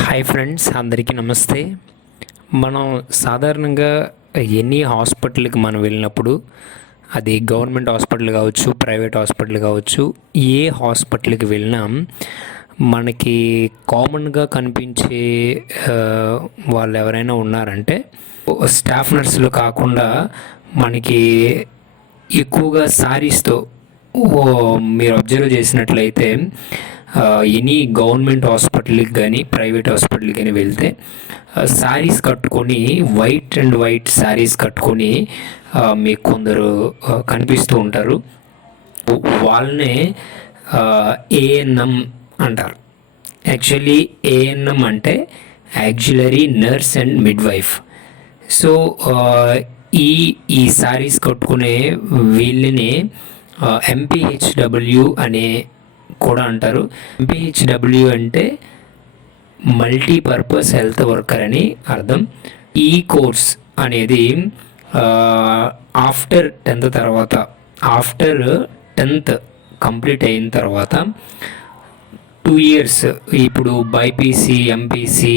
Hi friends, అందరికీ నమస్తే. మనం సాధారణంగా ఎనీ హాస్పిటల్కి మనం వెళ్ళినప్పుడు, అది గవర్నమెంట్ హాస్పిటల్ కావచ్చు, ప్రైవేట్ హాస్పిటల్ కావచ్చు, ఏ హాస్పిటల్కి వెళ్ళినా మనకి కామన్గా కనిపించే వాళ్ళు ఎవరైనా ఉన్నారంటే స్టాఫ్ నర్సులు కాకుండా మనకి ఎక్కువగా సారీస్తో మీరు అబ్జర్వ్ చేసినట్లయితే ఎనీ గవర్నమెంట్ హాస్పిటల్కి కానీ ప్రైవేట్ హాస్పిటల్కి కానీ వెళ్తే శారీస్ కట్టుకొని వైట్ శారీస్ కట్టుకొని మీకు కొందరు కనిపిస్తూ ఉంటారు. వాళ్ళనే ఏఎన్ఎం అంటారు. యాక్చువల్లీ ఏఎన్ఎం అంటే యాక్చువలరీ నర్స్ అండ్ మిడ్వైఫ్. సో ఈ శారీస్ కట్టుకునే వీళ్ళని ఎంపీహెచ్డబ్ల్యూ అనే కూడా అంటారు. ఎంపీహెచ్డబ్ల్యూ అంటే మల్టీపర్పస్ హెల్త్ వర్కర్ అని అర్థం. ఈ కోర్స్ అనేది ఆఫ్టర్ 10th కంప్లీట్ అయిన తర్వాత 2 years, ఇప్పుడు బైపీసీ, ఎంపీసీ,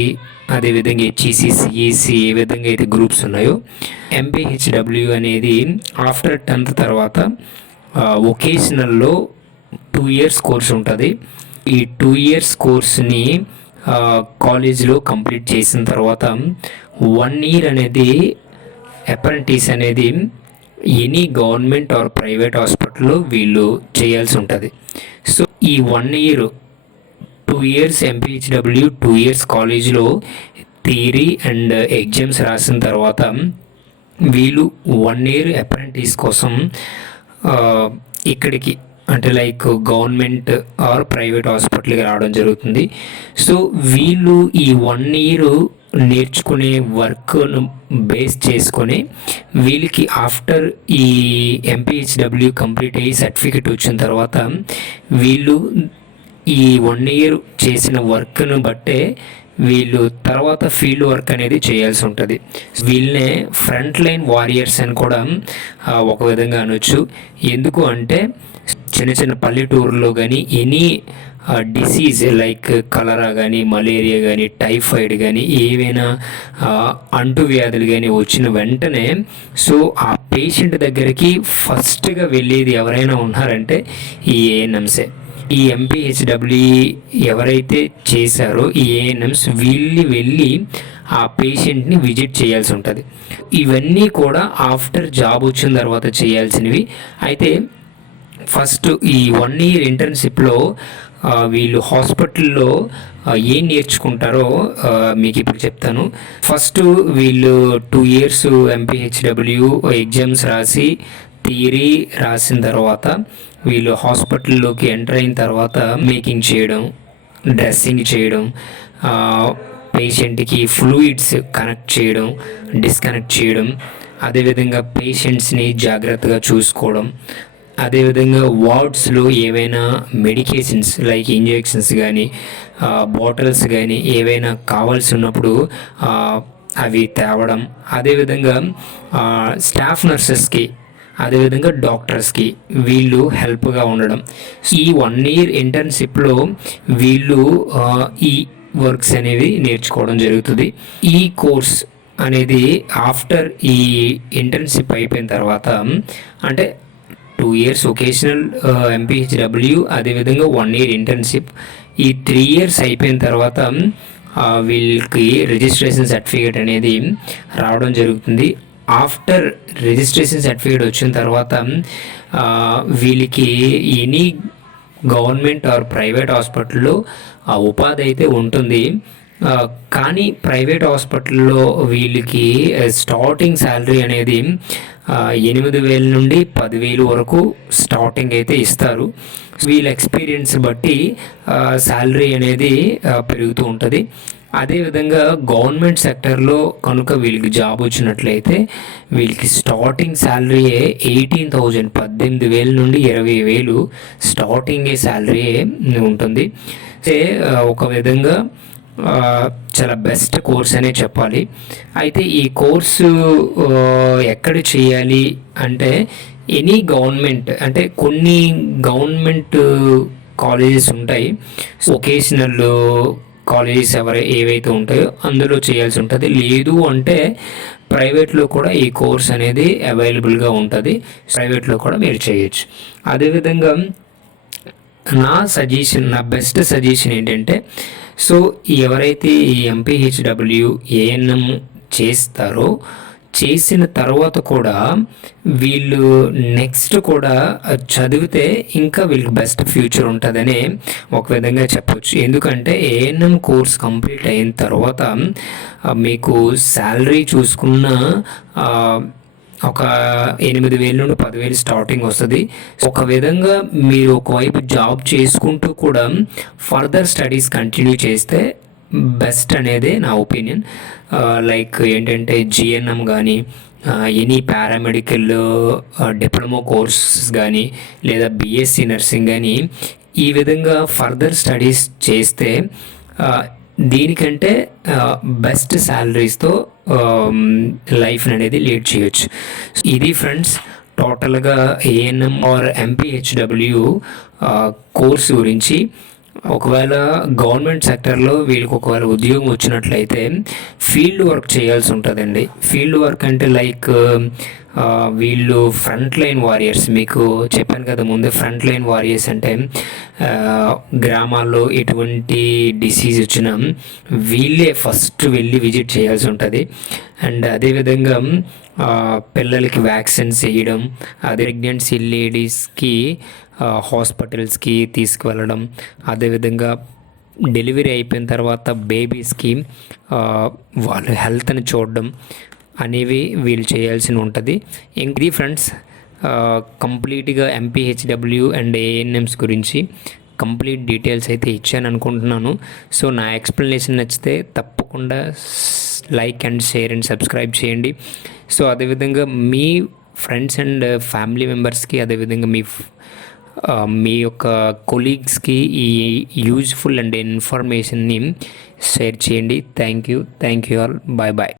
అదేవిధంగా హెచ్ఈసి, సిఈసి, ఏ విధంగా అయితే గ్రూప్స్ ఉన్నాయో ఎంపీహెచ్డబ్ల్యూ అనేది ఆఫ్టర్ 10th తర్వాత వొకేషనల్లో 2 years కోర్స్ ఉంటుంది. ఈ 2 years కోర్స్ని కాలేజీలో కంప్లీట్ చేసిన తర్వాత 1 year అనేది అప్రెంటిస్ అనేది ఎనీ గవర్నమెంట్ ఆర్ ప్రైవేట్ హాస్పిటల్లో వీళ్ళు చేయాల్సి ఉంటుంది. సో ఈ 1 year 2 years ఎంపీహెచ్డబ్ల్యూ, 2 years కాలేజీలో థియరీ అండ్ ఎగ్జామ్స్ రాసిన తర్వాత వీళ్ళు 1 year అప్రెంటిస్ కోసం ఇక్కడికి అంటే లైక్ గవర్నమెంట్ ఆర్ ప్రైవేట్ హాస్పిటల్కి రావడం జరుగుతుంది. సో వీళ్ళు ఈ 1 year నేర్చుకునే వర్క్ను బేస్ చేసుకొని వీళ్ళకి ఆఫ్టర్ ఈ ఎంపీహెచ్డబ్ల్యూ కంప్లీట్ అయ్యి సర్టిఫికెట్ వచ్చిన తర్వాత వీళ్ళు ఈ 1 year చేసిన వర్క్ను బట్టే వీళ్ళు తర్వాత ఫీల్డ్ వర్క్ అనేది చేయాల్సి ఉంటుంది. వీళ్ళనే ఫ్రంట్ లైన్ వారియర్స్ అని కూడా ఒక విధంగా అనొచ్చు. ఎందుకు అంటే చిన్న పల్లెటూరులో కానీ ఎనీ డిసీజ్ లైక్ కలరా కానీ, మలేరియా కానీ, టైఫాయిడ్ కానీ, ఏవైనా అంటువ్యాధులు కానీ వచ్చిన వెంటనే సో ఆ పేషెంట్ దగ్గరికి ఫస్ట్గా వెళ్ళేది ఎవరైనా ఉన్నారంటే ఈ ఏఎన్ఎంసే. ఈ ఎంపీహెచ్డబ్ల్యూ ఎవరైతే చేశారో ఈ ఏఎన్ఎంస్ వీళ్ళు వెళ్ళి ఆ పేషెంట్ని విజిట్ చేయాల్సి ఉంటుంది. ఇవన్నీ కూడా ఆఫ్టర్ జాబ్ వచ్చిన తర్వాత చేయాల్సినవి. అయితే ఫస్ట్ ఈ 1 year ఇంటర్న్షిప్లో వీళ్ళు హాస్పిటల్లో ఏం నేర్చుకుంటారో మీకు ఇప్పుడు చెప్తాను. ఫస్ట్ వీళ్ళు 2 years ఎంపీహెచ్డబ్ల్యూ ఎగ్జామ్స్ రాసి థియరీ రాసిన తర్వాత వీళ్ళు హాస్పిటల్లోకి ఎంటర్ అయిన తర్వాత మేకింగ్ చేయడం, డ్రెస్సింగ్ చేయడం, పేషెంట్కి ఫ్లూయిడ్స్ కనెక్ట్ చేయడం, డిస్కనెక్ట్ చేయడం, అదేవిధంగా పేషెంట్స్ని జాగ్రత్తగా చూసుకోవడం, అదేవిధంగా వార్డ్స్లో ఏవైనా మెడికేషన్స్ లైక్ ఇంజెక్షన్స్ కానీ బాటిల్స్ కానీ ఏవైనా కావాల్సి ఉన్నప్పుడు అవి తేవడం, అదేవిధంగా స్టాఫ్ నర్సెస్కి, అదేవిధంగా డాక్టర్స్కి వీళ్ళు హెల్ప్గా ఉండడం. ఈ 1 year ఇంటర్న్షిప్లో వీళ్ళు ఈ వర్క్స్ అనేవి నేర్చుకోవడం జరుగుతుంది. ఈ కోర్స్ అనేది ఆఫ్టర్ ఈ ఇంటర్న్షిప్ అయిపోయిన తర్వాత అంటే 2 years వొకేషనల్ ఎంపీహెచ్డబ్ల్యూ, అదేవిధంగా 1 year ఇంటర్న్షిప్, ఈ 3 years అయిపోయిన తర్వాత వీళ్ళకి రిజిస్ట్రేషన్ సర్టిఫికేట్ అనేది రావడం జరుగుతుంది. ఆఫ్టర్ రిజిస్ట్రేషన్ సర్టిఫికేట్ వచ్చిన తర్వాత వీళ్ళకి ఎనీ గవర్నమెంట్ ఆర్ ప్రైవేట్ హాస్పిటల్లో ఉపాధి అయితే ఉంటుంది. కానీ ప్రైవేట్ హాస్పిటల్లో వీళ్ళకి స్టార్టింగ్ శాలరీ అనేది 8,000 నుండి 10,000 వరకు స్టార్టింగ్ అయితే ఇస్తారు. వీళ్ళ ఎక్స్పీరియన్స్ బట్టి శాలరీ అనేది పెరుగుతూ ఉంటుంది. అదేవిధంగా గవర్నమెంట్ సెక్టర్లో కనుక వీళ్ళకి జాబ్ వచ్చినట్లయితే వీళ్ళకి స్టార్టింగ్ శాలరీ 18,000, 18,000 నుండి 20,000 స్టార్టింగ్ శాలరీ ఉంటుంది. ఒక విధంగా చాలా బెస్ట్ కోర్స్ అనే చెప్పాలి. అయితే ఈ కోర్సు ఎక్కడ చేయాలి అంటే ఎనీ గవర్నమెంట్ అంటే కొన్ని గవర్నమెంట్ కాలేజెస్ ఉంటాయి, వొకేషనల్ కాలేజెస్ ఏవైతే ఉంటాయో అందులో చేయాల్సి ఉంటుంది. లేదు అంటే ప్రైవేట్లో కూడా ఈ కోర్స్ అనేది అవైలబుల్గా ఉంటుంది, ప్రైవేట్లో కూడా మీరు చేయొచ్చు. అదేవిధంగా నా బెస్ట్ సజెషన్ ఏంటంటే, సో ఎవరైతే ఈ ఎంపీహెచ్డబ్ల్యూ ఏఎన్ఎం చేస్తారో చేసిన తర్వాత కూడా వీళ్ళు నెక్స్ట్ కూడా చదివితే ఇంకా వీళ్ళకి బెస్ట్ ఫ్యూచర్ ఉంటుందని ఒక విధంగా చెప్పొచ్చు. ఎందుకంటే ఏఎన్ఎం కోర్స్ కంప్లీట్ అయిన తర్వాత మీకు శాలరీ చూసుకున్న ఒక 8,000 నుండి 10,000 స్టార్టింగ్ వస్తుంది. ఒక విధంగా మీరు ఒకవైపు జాబ్ చేసుకుంటూ కూడా ఫర్దర్ స్టడీస్ కంటిన్యూ చేస్తే బెస్ట్ అనేది నా ఒపీనియన్. లైక్ ఏంటంటే జిఎన్ఎం కానీ ఎనీ పారామెడికల్ డిప్లొమా కోర్సెస్ కానీ లేదా బీఎస్సీ నర్సింగ్ కానీ ఈ విధంగా ఫర్దర్ స్టడీస్ చేస్తే దీనికంటే బెస్ట్ శాలరీస్తో లైఫ్ అనేది లీడ్ చేయొచ్చు. ఇది ఫ్రెండ్స్ టోటల్గా ఏఎన్ఎం ఆర్ ఎంపీహెచ్డబ్ల్యూ కోర్స్ గురించి. ఒకవేళ గవర్నమెంట్ సెక్టర్లో వీళ్ళకి ఒకవేళ ఉద్యోగం వచ్చినట్లయితే ఫీల్డ్ వర్క్ చేయాల్సి ఉంటుందండి. ఫీల్డ్ వర్క్ అంటే లైక్ వీళ్ళు ఫ్రంట్ లైన్ వారియర్స్, మీకు చెప్పాను కదా ముందే, ఫ్రంట్ లైన్ వారియర్స్ అంటే గ్రామాల్లో ఎటువంటి డిసీజ్ వచ్చినా వీళ్ళే ఫస్ట్ వెళ్ళి విజిట్ చేయాల్సి ఉంటుంది. అండ్ అదేవిధంగా పిల్లలకి వ్యాక్సిన్స్ వేయడం, అదే ప్రెగ్నెన్సీ లేడీస్కి హాస్పిటల్స్కి తీసుకువెళ్ళడం, అదేవిధంగా డెలివరీ అయిపోయిన తర్వాత బేబీస్కి వాళ్ళ హెల్త్ని చూడడం అనేవి వీళ్ళు చేయాల్సి ఉంటుంది. ఇది ఫ్రెండ్స్ కంప్లీట్గా ఎంపీహెచ్డబ్ల్యూ అండ్ ఏఎన్ఎంస్ గురించి కంప్లీట్ డీటెయిల్స్ అయితే ఇచ్చాను అనుకుంటున్నాను. సో నా ఎక్స్ప్లెనేషన్ నచ్చితే తప్పకుండా like and share and subscribe చేయండి. సో అదేవిధంగా మీ ఫ్రెండ్స్ అండ్ ఫ్యామిలీ మెంబర్స్కి, అదేవిధంగా మీ యొక్క కొలీగ్స్కి ఈ యూజ్ఫుల్ అండ్ ఇన్ఫర్మేషన్ని షేర్ చేయండి. Thank you all. బాయ్.